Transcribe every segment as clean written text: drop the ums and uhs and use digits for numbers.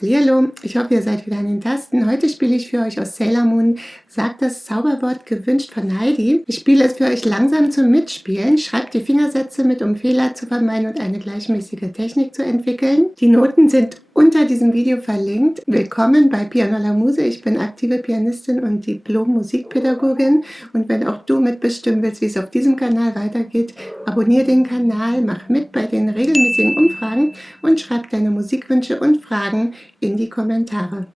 Hallihallo, ich hoffe, ihr seid wieder an den Tasten. Heute spiele ich für euch aus Sailor Moon Sagt das Zauberwort gewünscht von Heidi. Ich spiele es für euch langsam zum Mitspielen. Schreibt die Fingersätze mit, um Fehler zu vermeiden und eine gleichmäßige Technik zu entwickeln. Die Noten sind unter diesem Video verlinkt. Willkommen bei Piano la Muse. Ich bin aktive Pianistin und Diplom-Musikpädagogin. Und wenn auch du mitbestimmen willst, wie es auf diesem Kanal weitergeht, abonniere den Kanal, mach mit bei den regelmäßigen Umfragen und schreib deine Musikwünsche und Fragen in die Kommentare.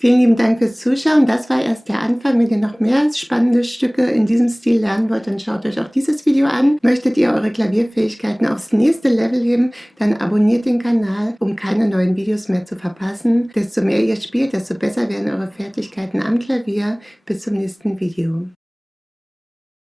Vielen lieben Dank fürs Zuschauen. Das war erst der Anfang. Wenn ihr noch mehr spannende Stücke in diesem Stil lernen wollt, dann schaut euch auch dieses Video an. Möchtet ihr eure Klavierfähigkeiten aufs nächste Level heben, dann abonniert den Kanal, um keine neuen Videos mehr zu verpassen. Desto mehr ihr spielt, desto besser werden eure Fertigkeiten am Klavier. Bis zum nächsten Video.